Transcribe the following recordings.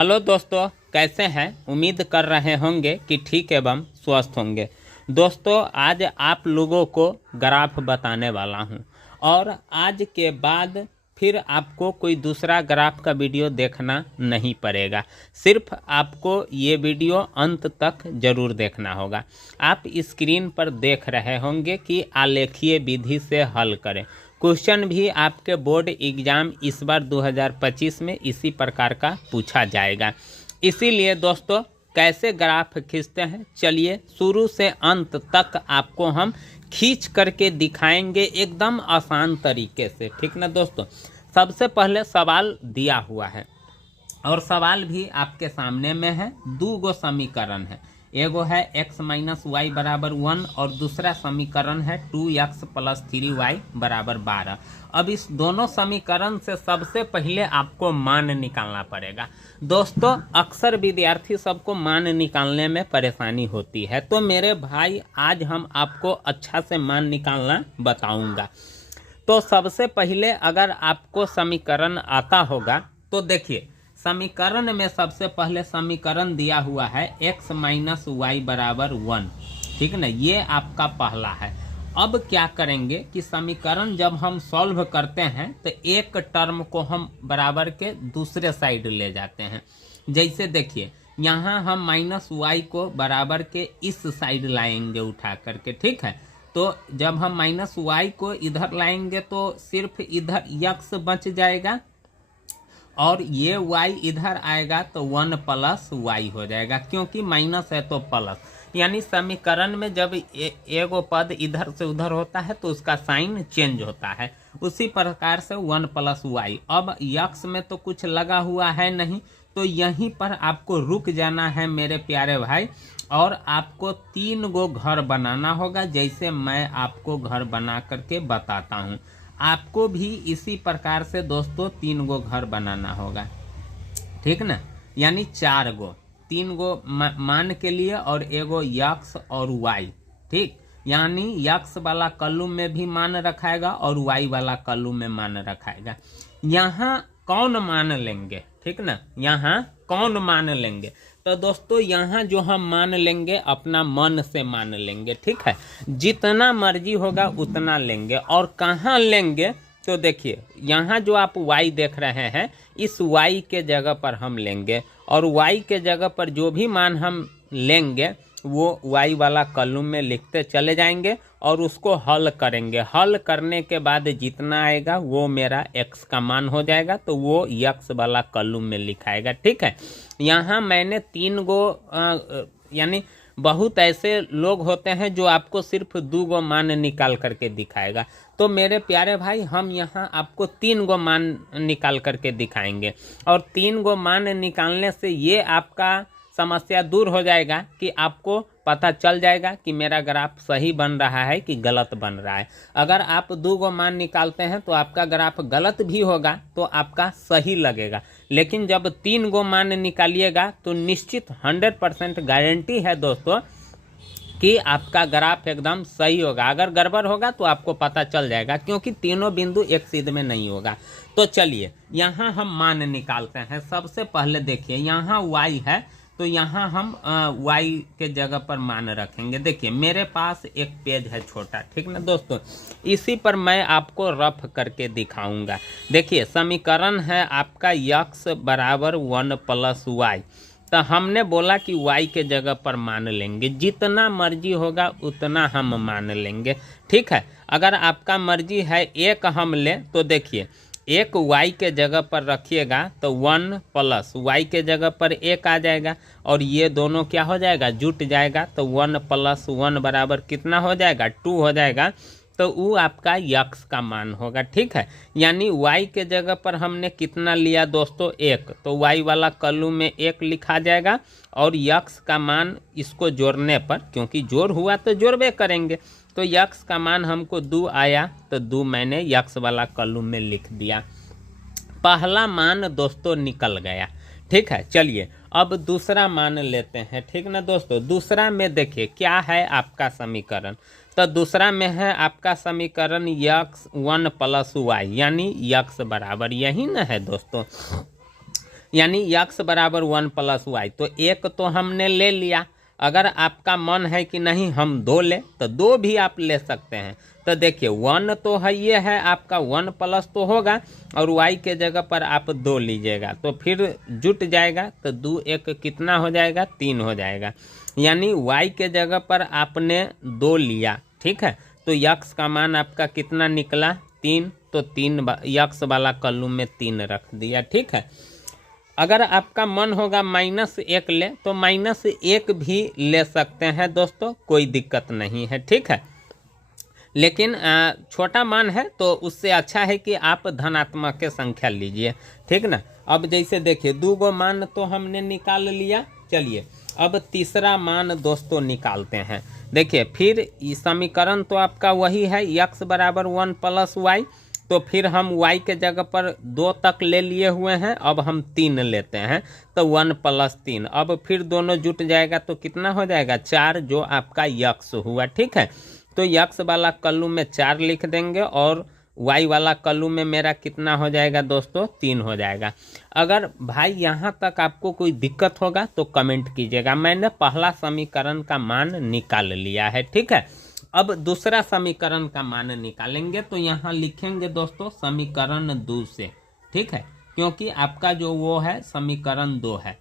Hello दोस्तों, कैसे हैं। उम्मीद कर रहे होंगे कि ठीक एवं स्वस्थ होंगे। दोस्तों, आज आप लोगों को ग्राफ बताने वाला हूं और आज के बाद फिर आपको कोई दूसरा ग्राफ का वीडियो देखना नहीं पड़ेगा। सिर्फ आपको ये वीडियो अंत तक ज़रूर देखना होगा। आप स्क्रीन पर देख रहे होंगे कि आलेखीय विधि से हल करें। क्वेश्चन भी आपके बोर्ड एग्ज़ाम इस बार 2025 में इसी प्रकार का पूछा जाएगा। इसीलिए दोस्तों, कैसे ग्राफ खींचते हैं, चलिए शुरू से अंत तक आपको हम खींच करके दिखाएंगे एकदम आसान तरीके से। ठीक ना दोस्तों। सबसे पहले सवाल दिया हुआ है और सवाल भी आपके सामने में है। दो गो समीकरण है, एगो है x माइनस वाई बराबर 1 और दूसरा समीकरण है 2x प्लस 3y बराबर 12। अब इस दोनों समीकरण से सबसे पहले आपको मान निकालना पड़ेगा। दोस्तों, अक्सर विद्यार्थी सबको मान निकालने में परेशानी होती है, तो मेरे भाई आज हम आपको अच्छा से मान निकालना बताऊंगा। तो सबसे पहले अगर आपको समीकरण आता होगा तो देखिए, समीकरण में सबसे पहले समीकरण दिया हुआ है x माइनस वाई बराबर 1। ठीक ना, ये आपका पहला है। अब क्या करेंगे कि समीकरण जब हम सॉल्व करते हैं तो एक टर्म को हम बराबर के दूसरे साइड ले जाते हैं। जैसे देखिए, यहाँ हम माइनस वाई को बराबर के इस साइड लाएंगे उठा करके। ठीक है, तो जब हम माइनस वाई को इधर लाएंगे तो सिर्फ इधर x बच जाएगा और ये y इधर आएगा तो 1 प्लस वाई हो जाएगा, क्योंकि माइनस है तो प्लस। यानी समीकरण में जब एगो पद इधर से उधर होता है तो उसका साइन चेंज होता है। उसी प्रकार से 1 प्लस वाई। अब x में तो कुछ लगा हुआ है नहीं, तो यहीं पर आपको रुक जाना है मेरे प्यारे भाई, और आपको 3 गो घर बनाना होगा। जैसे मैं आपको घर बना करके बताता हूँ, आपको भी इसी प्रकार से दोस्तों 3 गो घर बनाना होगा। ठीक ना, यानी 4 गो, 3 गो मान के लिए और एगो x और y। ठीक, यानी x वाला कॉलम में भी मान रखाएगा और y वाला कॉलम में मान रखाएगा। यहाँ कौन मान लेंगे, ठीक ना, यहाँ कौन मान लेंगे, तो दोस्तों यहाँ जो हम मान लेंगे अपना मन से मान लेंगे। ठीक है, जितना मर्जी होगा उतना लेंगे। और कहाँ लेंगे तो देखिए, यहाँ जो आप y देख रहे हैं इस y के जगह पर हम लेंगे और y के जगह पर जो भी मान हम लेंगे वो y वाला कॉलम में लिखते चले जाएंगे और उसको हल करेंगे। हल करने के बाद जितना आएगा वो मेरा x का मान हो जाएगा, तो वो x वाला कॉलम में लिखाएगा। ठीक है, यहाँ मैंने 3 गो यानी बहुत ऐसे लोग होते हैं जो आपको सिर्फ 2 गो मान निकाल करके दिखाएगा। तो मेरे प्यारे भाई, हम यहाँ आपको 3 गो मान निकाल करके दिखाएंगे और 3 गो मान निकालने से ये आपका समस्या दूर हो जाएगा कि आपको पता चल जाएगा कि मेरा ग्राफ सही बन रहा है कि गलत बन रहा है। अगर आप 2 गो मान निकालते हैं तो आपका ग्राफ गलत भी होगा तो आपका सही लगेगा, लेकिन जब 3 गो मान निकालिएगा तो निश्चित 100% गारंटी है दोस्तों कि आपका ग्राफ एकदम सही होगा। अगर गड़बड़ होगा तो आपको पता चल जाएगा, क्योंकि तीनों बिंदु एक सीध में नहीं होगा। तो चलिए यहाँ हम मान निकालते हैं। सबसे पहले देखिए, यहाँ y है तो यहाँ हम y के जगह पर मान रखेंगे। देखिए मेरे पास एक पेज है छोटा, ठीक ना दोस्तों, इसी पर मैं आपको रफ करके दिखाऊंगा। देखिए समीकरण है आपका x बराबर 1 प्लस वाई। तो हमने बोला कि y के जगह पर मान लेंगे, जितना मर्जी होगा उतना हम मान लेंगे। ठीक है, अगर आपका मर्जी है एक हम लें तो देखिए, एक y के जगह पर रखिएगा तो 1 प्लस y के जगह पर 1 आ जाएगा और ये दोनों क्या हो जाएगा, जुट जाएगा। तो 1 प्लस 1 बराबर कितना हो जाएगा, 2 हो जाएगा। तो वो आपका x का मान होगा। ठीक है, यानी y के जगह पर हमने कितना लिया दोस्तों, 1, तो y वाला कॉलम में 1 लिखा जाएगा और x का मान इसको जोड़ने पर, क्योंकि जोड़ हुआ तो जोड़बे करेंगे, तो x का मान हमको 2 आया तो 2 मैंने x वाला कॉलम में लिख दिया। पहला मान दोस्तों निकल गया। ठीक है, चलिए अब दूसरा मान लेते हैं। ठीक ना दोस्तों, दूसरा में देखिए क्या है आपका समीकरण। तो दूसरा में है आपका समीकरण x 1 प्लस वाई, यानी x बराबर यही ना है दोस्तों। यानी यक्स बराबर 1 प्लस वाई। तो एक तो हमने ले लिया। अगर आपका मन है कि नहीं हम 2 ले तो 2 भी आप ले सकते हैं। तो देखिए 1 तो है, ये है आपका 1 प्लस तो होगा और y के जगह पर आप 2 लीजिएगा तो फिर जुट जाएगा। तो 2 1 कितना हो जाएगा, 3 हो जाएगा। यानी y के जगह पर आपने 2 लिया, ठीक है। तो यक्स का मान आपका कितना निकला, 3। तो 3 यक्स वाला कॉलम में 3 रख दिया, ठीक है। अगर आपका मन होगा -1 ले तो -1 भी ले सकते हैं दोस्तों, कोई दिक्कत नहीं है, ठीक है। लेकिन छोटा मान है तो उससे अच्छा है कि आप धनात्मक के संख्या लीजिए, ठीक ना। अब जैसे देखिए 2 गो मान तो हमने निकाल लिया। चलिए अब तीसरा मान दोस्तों निकालते हैं। देखिए फिर समीकरण तो आपका वही है, यक्स बराबर 1 प्लस वाई। तो फिर हम y के जगह पर 2 तक ले लिए हुए हैं, अब हम 3 लेते हैं। तो 1 प्लस 3, अब फिर दोनों जुट जाएगा तो कितना हो जाएगा, 4, जो आपका यक्स हुआ, ठीक है। तो यक्स वाला कॉलम में 4 लिख देंगे और y वाला कॉलम में मेरा कितना हो जाएगा दोस्तों, 3 हो जाएगा। अगर भाई यहाँ तक आपको कोई दिक्कत होगा तो कमेंट कीजिएगा। मैंने पहला समीकरण का मान निकाल लिया है, ठीक है। अब दूसरा समीकरण का मान निकालेंगे तो यहाँ लिखेंगे दोस्तों समीकरण 2 से, ठीक है, क्योंकि आपका जो वो है समीकरण 2 है,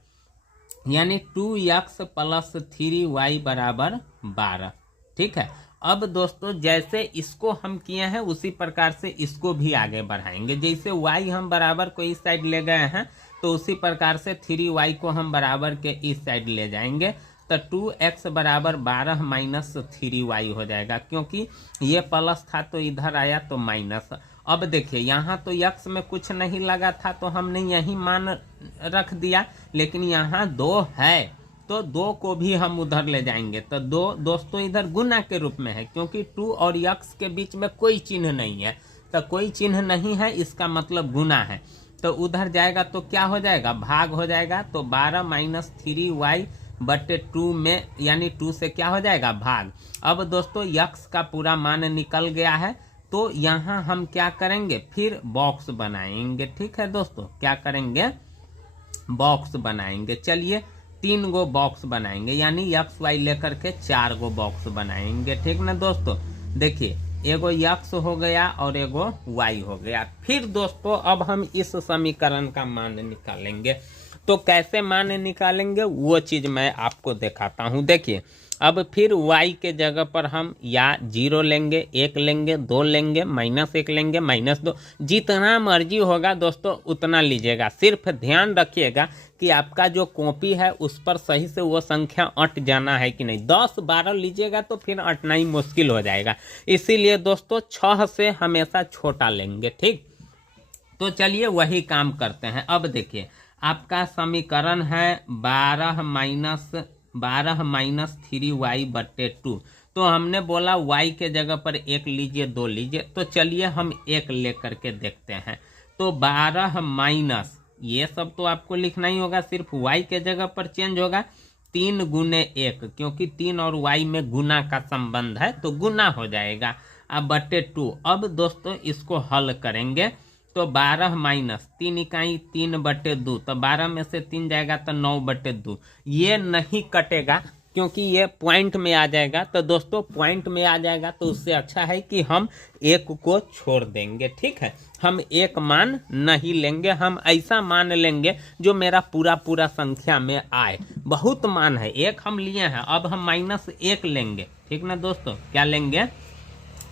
यानी 2x प्लस 3y बराबर 12, ठीक है। अब दोस्तों जैसे इसको हम किए हैं उसी प्रकार से इसको भी आगे बढ़ाएंगे। जैसे y हम बराबर को इस साइड ले गए हैं तो उसी प्रकार से 3y को हम बराबर के इस साइड ले जाएंगे। तो 2x बराबर 12 माइनस 3y हो जाएगा, क्योंकि ये प्लस था तो इधर आया तो माइनस। अब देखिए यहाँ तो x में कुछ नहीं लगा था तो हमने यही मान रख दिया, लेकिन यहाँ 2 है तो 2 को भी हम उधर ले जाएंगे। तो 2 दोस्तों इधर गुना के रूप में है, क्योंकि 2 और x के बीच में कोई चिन्ह नहीं है। तो कोई चिन्ह नहीं है इसका मतलब गुना है। तो उधर जाएगा तो क्या हो जाएगा, भाग हो जाएगा। तो 12 माइनस 3y बटे 2 में, यानी 2 से क्या हो जाएगा, भाग। अब दोस्तों यक्स का पूरा मान निकल गया है तो यहाँ हम क्या करेंगे, फिर बॉक्स बनाएंगे, ठीक है दोस्तों। क्या करेंगे, बॉक्स बनाएंगे। चलिए 3 गो बॉक्स बनाएंगे, यानी यक्स वाई लेकर के 4 गो बॉक्स बनाएंगे, ठीक ना दोस्तों। देखिए एगो यक्स हो गया और एगो वाई हो गया। फिर दोस्तों अब हम इस समीकरण का मान निकालेंगे। तो कैसे मान निकालेंगे वो चीज़ मैं आपको दिखाता हूँ। देखिए अब फिर y के जगह पर हम या 0 लेंगे, 1 लेंगे, 2 लेंगे, -1 लेंगे, -2, जितना मर्जी होगा दोस्तों उतना लीजिएगा। सिर्फ ध्यान रखिएगा कि आपका जो कॉपी है उस पर सही से वो संख्या अट जाना है कि नहीं। 10 12 लीजिएगा तो फिर अटना ही मुश्किल हो जाएगा। इसीलिए दोस्तों 6 से हमेशा छोटा लेंगे, ठीक। तो चलिए वही काम करते हैं। अब देखिए आपका समीकरण है 12 माइनस 3y बटे 2। तो हमने बोला y के जगह पर 1 लीजिए, 2 लीजिए। तो चलिए हम 1 लेकर के देखते हैं। तो 12 माइनस, ये सब तो आपको लिखना ही होगा, सिर्फ y के जगह पर चेंज होगा, 3 गुने 1, क्योंकि 3 और y में गुना का संबंध है तो गुना हो जाएगा। अब बटे 2। अब दोस्तों इसको हल करेंगे तो 12 माइनस 3 इकाई 3 बटे 2, तो 12 में से 3 जाएगा तो 9 बटे 2। ये नहीं कटेगा क्योंकि ये पॉइंट में आ जाएगा। तो दोस्तों पॉइंट में आ जाएगा तो उससे अच्छा है कि हम 1 को छोड़ देंगे, ठीक है। हम 1 मान नहीं लेंगे, हम ऐसा मान लेंगे जो मेरा पूरा संख्या में आए। बहुत मान है, 1 हम लिए हैं, अब हम -1 लेंगे, ठीक ना दोस्तों। क्या लेंगे,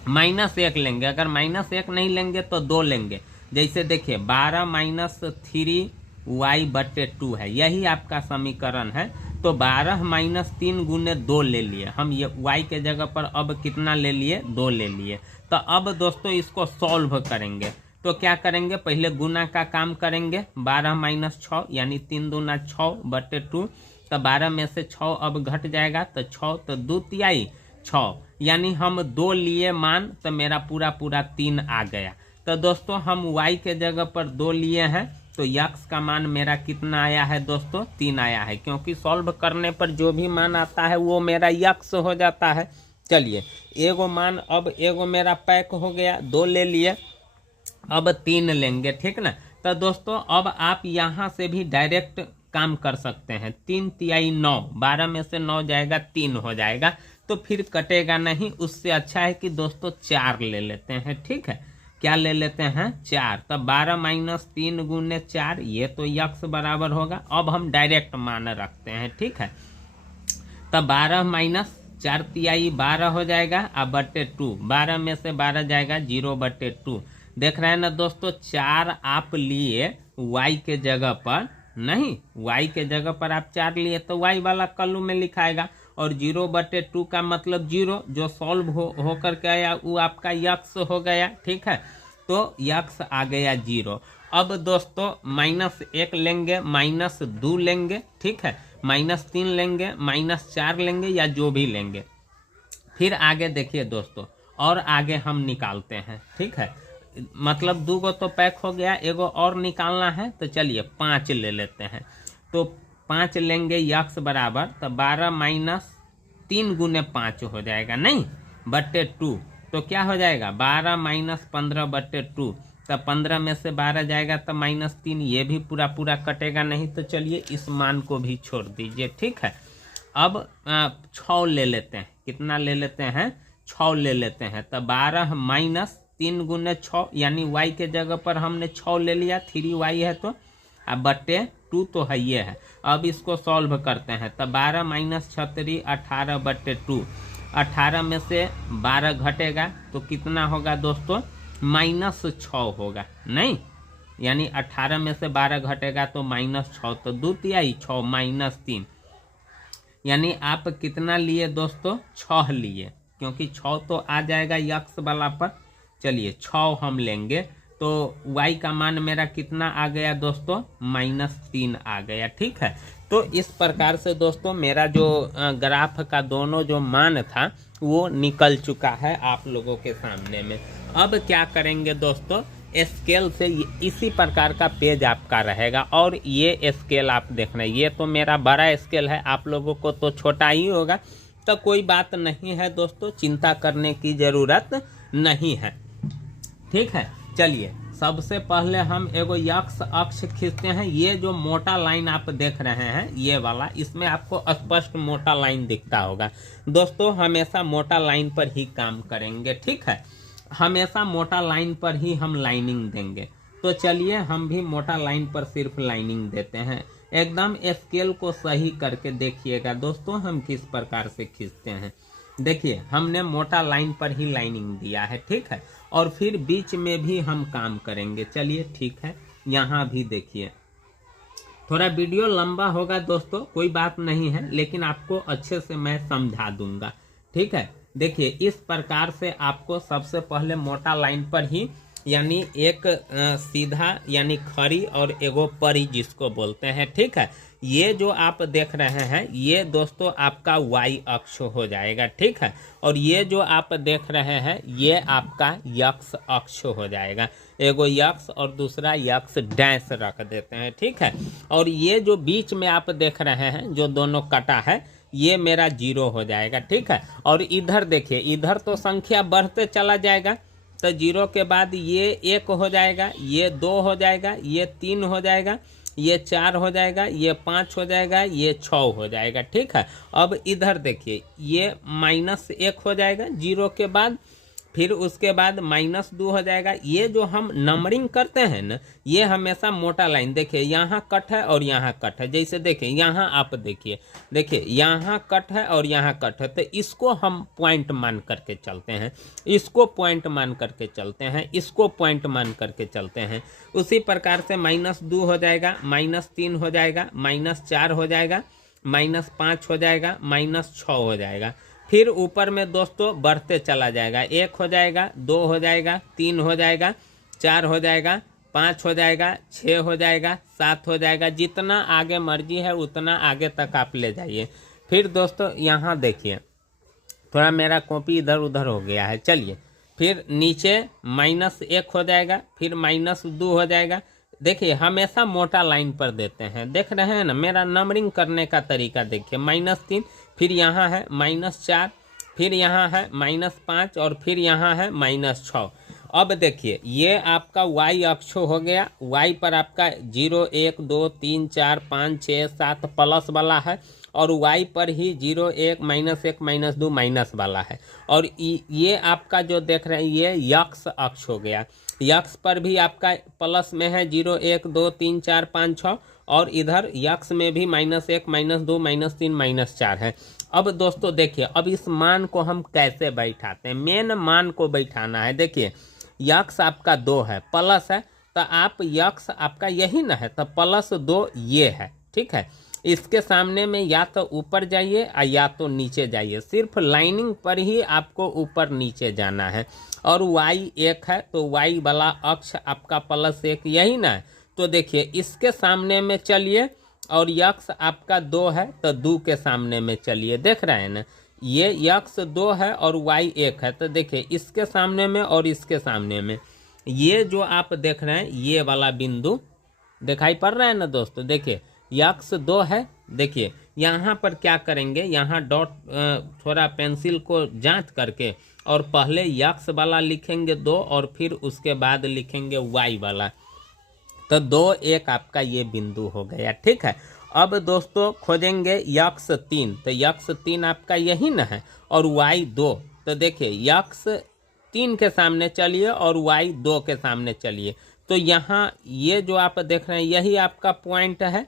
-1 लेंगे। अगर -1 नहीं लेंगे तो 2 लेंगे। जैसे देखिए 12 माइनस 3y बटे 2 है, यही आपका समीकरण है। तो 12 माइनस 3 गुने 2 ले लिए हम, ये y के जगह पर अब कितना ले लिए, 2 ले लिए। तो अब दोस्तों इसको सॉल्व करेंगे तो क्या करेंगे, पहले गुना का काम करेंगे। 12 माइनस 6 यानी 3 दूना 6 बटे 2। तो 12 में से 6 अब घट जाएगा तो 6, तो 2 तिहाई 6, यानी हम 2 लिए मान तो मेरा पूरा 3 आ गया। तो दोस्तों हम y के जगह पर 2 लिए हैं तो x का मान मेरा कितना आया है दोस्तों, 3 आया है, क्योंकि सॉल्व करने पर जो भी मान आता है वो मेरा x हो जाता है। चलिए एगो मान, अब एगो मेरा पैक हो गया, 2 ले लिए, अब 3 लेंगे, ठीक ना। तो तो दोस्तों अब आप यहाँ से भी डायरेक्ट काम कर सकते हैं। 3 तिहाई 9, 12 में से 9 जाएगा 3 हो जाएगा, तो फिर कटेगा नहीं। उससे अच्छा है कि दोस्तों 4 ले लेते हैं, ठीक है। क्या ले लेते हैं? 4। तो 12 माइनस 3 गुने 4, ये तो यक्स बराबर होगा। अब हम डायरेक्ट मान रखते हैं, ठीक है। तो 12 माइनस 4 तिहाई 12 हो जाएगा, अब बटे 2, 12 में से 12 जाएगा 0/2। देख रहे हैं ना दोस्तों, 4 आप लिए y के जगह पर, नहीं y के जगह पर आप 4 लिए तो y वाला कॉलम में लिखाएगा, और 0/2 का मतलब 0, जो सॉल्व होकर के आया वो आपका यक्स हो गया, ठीक है। तो यक्स आ गया 0। अब दोस्तों -1 लेंगे, -2 लेंगे, ठीक है, -3 लेंगे, -4 लेंगे, या जो भी लेंगे। फिर आगे देखिए दोस्तों, और आगे हम निकालते हैं, ठीक है। मतलब 2 गो तो पैक हो गया, एगो और निकालना है, तो चलिए 5 ले लेते हैं। तो 5 लेंगे, यक्स बराबर, तो 12 माइनस 3 गुने 5 हो जाएगा, नहीं बटे 2। तो क्या हो जाएगा? 12 माइनस 15/2। तो 15 में से 12 जाएगा तो -3, ये भी पूरा पूरा कटेगा नहीं। तो चलिए इस मान को भी छोड़ दीजिए, ठीक है। अब 6 ले लेते हैं। कितना ले लेते हैं? 6 ले लेते हैं। तो 12 माइनस 3 गुने 6, यानी y के जगह पर हमने 6 ले लिया, 3y है तो, अब बटे 2 तो है ये है। अब इसको सॉल्व करते हैं। तो 12 माइनस 36, 18/2। 18 में से 12 घटेगा तो कितना होगा दोस्तों? -6 होगा, नहीं, यानी 18 में से 12 घटेगा तो -6, तो 2 तिहाई 6 -3, यानी आप कितना लिए दोस्तों? 6 लिए, क्योंकि 6 तो आ जाएगा यक्स वाला पर। चलिए 6 हम लेंगे, तो y का मान मेरा कितना आ गया दोस्तों? -3 आ गया, ठीक है। तो इस प्रकार से दोस्तों मेरा जो ग्राफ का दोनों जो मान था वो निकल चुका है आप लोगों के सामने में। अब क्या करेंगे दोस्तों? स्केल से इसी प्रकार का पेज आपका रहेगा, और ये स्केल आप देख रहे हैं, ये तो मेरा बड़ा स्केल है, आप लोगों को तो छोटा ही होगा। तो कोई बात नहीं है दोस्तों, चिंता करने की ज़रूरत नहीं है, ठीक है। चलिए सबसे पहले हम एगो यक्स अक्ष खींचते हैं। ये जो मोटा लाइन आप देख रहे हैं, ये वाला, इसमें आपको स्पष्ट मोटा लाइन दिखता होगा। दोस्तों हमेशा मोटा लाइन पर ही काम करेंगे, ठीक है, हमेशा मोटा लाइन पर ही हम लाइनिंग देंगे। तो चलिए हम भी मोटा लाइन पर सिर्फ लाइनिंग देते हैं। एकदम स्केल को सही करके देखिएगा दोस्तों हम किस प्रकार से खींचते हैं। देखिए हमने मोटा लाइन पर ही लाइनिंग दिया है, ठीक है, और फिर बीच में भी हम काम करेंगे। चलिए ठीक है, यहाँ भी देखिए, थोड़ा वीडियो लंबा होगा दोस्तों, कोई बात नहीं है, लेकिन आपको अच्छे से मैं समझा दूंगा, ठीक है। देखिए इस प्रकार से आपको सबसे पहले मोटा लाइन पर ही, यानी एक सीधा यानी खड़ी और एगो परी जिसको बोलते हैं, ठीक है, ये जो आप देख रहे हैं ये दोस्तों आपका y अक्ष हो जाएगा, ठीक है, और ये जो आप देख रहे हैं ये आपका यक्स अक्ष हो जाएगा। एगो यक्स और दूसरा यक्स डैश रख देते हैं, ठीक है, और ये जो बीच में आप देख रहे हैं जो दोनों कटा है ये मेरा 0 हो जाएगा, ठीक है। और इधर देखिए, इधर तो संख्या बढ़ते चला जाएगा, तो 0 के बाद ये 1 हो जाएगा, ये 2 हो जाएगा, ये 3 हो जाएगा, ये 4 हो जाएगा, ये 5 हो जाएगा, ये 6 हो जाएगा, ठीक है। अब इधर देखिए ये -1 हो जाएगा 0 के बाद, फिर उसके बाद -2 हो जाएगा। ये जो हम नंबरिंग करते हैं ना, ये हमेशा मोटा लाइन, देखिए यहाँ कट है और यहाँ कट है, जैसे देखिए यहाँ आप देखिए यहाँ कट है और यहाँ कट है, तो इसको हम पॉइंट मान करके चलते हैं, इसको पॉइंट मान करके चलते हैं, इसको पॉइंट मान करके चलते हैं। उसी प्रकार से -2 हो जाएगा, -3 हो जाएगा, -4 हो जाएगा, -5 हो जाएगा, -6 हो जाएगा। फिर ऊपर में दोस्तों बढ़ते चला जाएगा, 1 हो जाएगा, 2 हो जाएगा, 3 हो जाएगा, 4 हो जाएगा, 5 हो जाएगा, 6 हो जाएगा, 7 हो जाएगा, जितना आगे मर्जी है उतना आगे तक आप ले जाइए। फिर दोस्तों यहाँ देखिए थोड़ा मेरा कॉपी इधर उधर हो गया है, चलिए फिर नीचे -1 हो जाएगा, फिर -2 हो जाएगा। देखिए हमेशा मोटा लाइन पर देते हैं, देख रहे हैं ना, मेरा नंबरिंग करने का तरीका देखिए, -3, फिर यहाँ है -4, फिर यहाँ है -5 और फिर यहाँ है -6। अब देखिए ये आपका y अक्ष हो गया, y पर आपका 0 1 2 3 4 5 6 7 प्लस वाला है, और y पर ही 0 1 -1 -2 माइनस वाला है। और ये आपका जो देख रहे हैं ये यक्स अक्ष हो गया, यक्स पर भी आपका प्लस में है 0 1 2 3 4 5 6, और इधर यक्स में भी -1 -2 -3 -4 है। अब दोस्तों देखिए, अब इस मान को हम कैसे बैठाते हैं, मेन मान को बैठाना है। देखिए यक्स आपका 2 है, प्लस है, तो आप यक्स आपका यही ना है, तो +2 ये है, ठीक है। इसके सामने में या तो ऊपर जाइए या तो नीचे जाइए, सिर्फ लाइनिंग पर ही आपको ऊपर नीचे जाना है। और y 1 है तो y वाला अक्ष आपका +1 यही ना है। तो देखिए इसके सामने में चलिए, और यक्स आपका 2 है तो 2 के सामने में चलिए, देख रहे हैं ना, ये यक्स 2 है और y 1 है, तो देखिए इसके सामने में और इसके सामने में ये जो आप देख रहे हैं ये वाला बिंदु दिखाई पड़ रहा है ना दोस्तों। देखिए यक्स 2 है, देखिए यहाँ पर क्या करेंगे, यहाँ डॉट थोड़ा पेंसिल को जांच करके और पहले यक्स वाला लिखेंगे 2 और फिर उसके बाद लिखेंगे y वाला, तो 2 1 आपका ये बिंदु हो गया, ठीक है। अब दोस्तों खोजेंगे यक्स 3, तो यक्स 3 आपका यही ना है, और y 2, तो देखिए यक्स 3 के सामने चलिए और y 2 के सामने चलिए, तो यहाँ ये जो आप देख रहे हैं यही आपका पॉइंट है।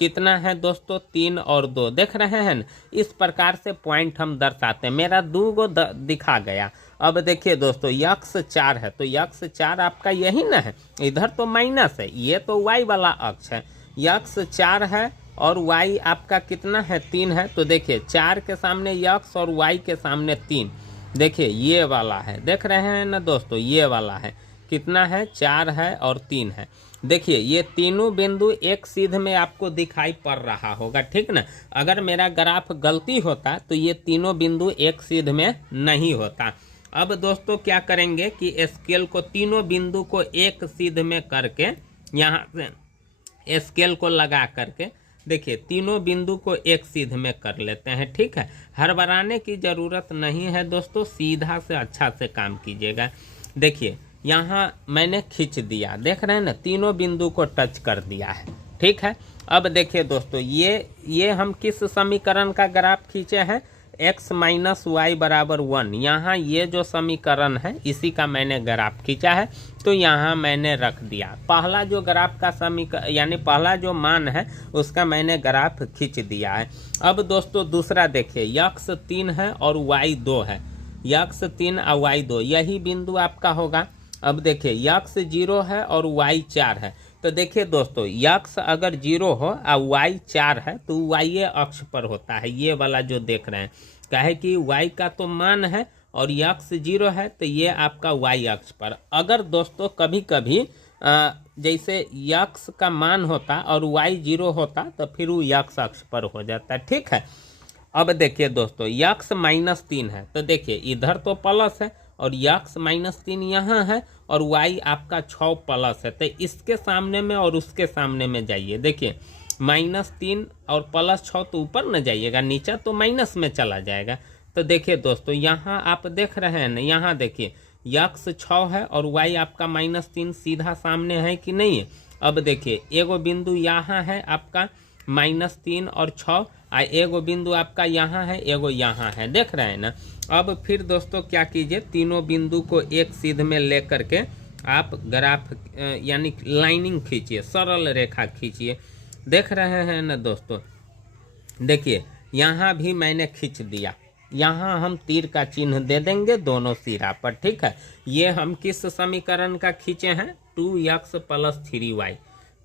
कितना है दोस्तों, 3 और 2, देख रहे हैं ना, इस प्रकार से पॉइंट हम दर्शाते हैं। मेरा 2 गो दिखा गया। अब देखिए दोस्तों यक्स 4 है, तो यक्स 4 आपका यही ना है, इधर तो माइनस है, ये तो y वाला अक्ष है। यक्स 4 है और y आपका कितना है, 3 है, तो देखिए 4 के सामने यक्स और y के सामने 3, देखिए ये वाला है, देख रहे हैं ना दोस्तों, ये वाला है, कितना है, 4 है और 3 है। देखिए ये तीनों बिंदु एक सीध में आपको दिखाई पड़ रहा होगा, ठीक ना। अगर मेरा ग्राफ गलती होता तो ये तीनों बिंदु एक सीध में नहीं होता। अब दोस्तों क्या करेंगे कि स्केल को तीनों बिंदु को एक सीध में करके यहाँ से स्केल को लगा करके देखिए तीनों बिंदु को एक सीध में कर लेते हैं, ठीक है। हड़बड़ाने की ज़रूरत नहीं है दोस्तों, सीधा से अच्छा से काम कीजिएगा। देखिए यहाँ मैंने खींच दिया, देख रहे हैं ना, तीनों बिंदु को टच कर दिया है, ठीक है। अब देखिए दोस्तों ये हम किस समीकरण का ग्राफ खींचे हैं, x - y = 1, यहाँ ये जो समीकरण है इसी का मैंने ग्राफ खींचा है, तो यहाँ मैंने रख दिया। पहला जो ग्राफ का समीकरण यानी पहला जो मान है उसका मैंने ग्राफ खींच दिया है। अब दोस्तों दूसरा देखिए, यक्स 3 है और y 2 है, यक्स 3 और y 2 यही बिंदु आपका होगा। अब देखिए यक्स 0 है और y 4 है, तो देखिए दोस्तों यक्स अगर 0 हो और y 4 है तो y अक्ष पर होता है, ये वाला जो देख रहे हैं, काहे कि y का तो मान है और यक्स 0 है तो ये आपका y अक्ष पर। अगर दोस्तों कभी कभी जैसे यक्स का मान होता और y 0 होता तो फिर वो यक्स अक्ष पर हो जाता, ठीक है। अब देखिए दोस्तों यक्स -3 है, तो देखिए इधर तो प्लस है और यक्स -3 यहाँ है और y आपका 6 प्लस है, तो इसके सामने में और उसके सामने में जाइए। देखिए -3 और +6 तो ऊपर न जाइएगा, नीचे तो माइनस में चला जाएगा। तो देखिए दोस्तों यहाँ आप देख रहे हैं ना, यहाँ देखिए यक्स 6 है और y आपका -3 सीधा सामने है कि नहीं है। अब देखिए एगो बिंदु यहाँ है आपका -3 और 6, और एगो बिंदु आपका यहाँ है, एगो यहाँ है, देख रहे हैं ना। अब फिर दोस्तों क्या कीजिए, तीनों बिंदु को एक सीध में ले करके आप ग्राफ यानी लाइनिंग खींचिए, सरल रेखा खींचिए, देख रहे हैं ना दोस्तों। देखिए यहाँ भी मैंने खींच दिया, यहाँ हम तीर का चिन्ह दे देंगे दोनों सिरा पर, ठीक है। ये हम किस समीकरण का खींचे हैं, 2x + 3y,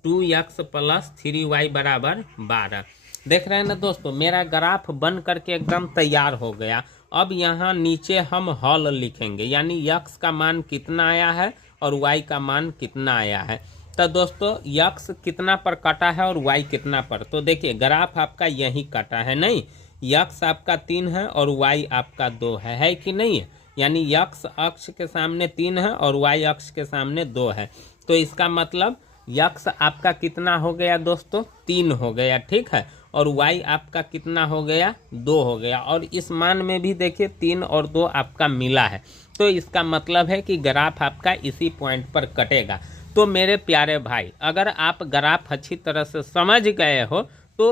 2x + 3y = 12। देख रहे हैं ना दोस्तों, मेरा ग्राफ बन करके एकदम तैयार हो गया। अब यहाँ नीचे हम हल लिखेंगे, यानी x का मान कितना आया है और y का मान कितना आया है। तो दोस्तों x कितना पर कटा है और y कितना पर, तो देखिए ग्राफ आपका यही कटा है, नहीं, x आपका 3 है और y आपका 2 है कि नहीं है। यानी x अक्ष के सामने 3 है और y अक्ष के सामने 2 है, तो इसका मतलब x आपका कितना हो गया दोस्तों, 3 हो गया, ठीक है। और y आपका कितना हो गया 2 हो गया, और इस मान में भी देखिए 3 और 2 आपका मिला है। तो इसका मतलब है कि ग्राफ आपका इसी पॉइंट पर कटेगा। तो मेरे प्यारे भाई, अगर आप ग्राफ अच्छी तरह से समझ गए हो तो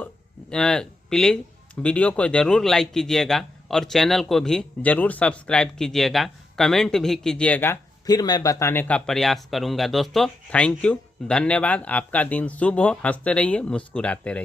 प्लीज़ वीडियो को ज़रूर लाइक कीजिएगा और चैनल को भी ज़रूर सब्सक्राइब कीजिएगा, कमेंट भी कीजिएगा, फिर मैं बताने का प्रयास करूंगा। दोस्तों थैंक यू, धन्यवाद। आपका दिन शुभ हो, हंसते रहिए, मुस्कुराते रहिए।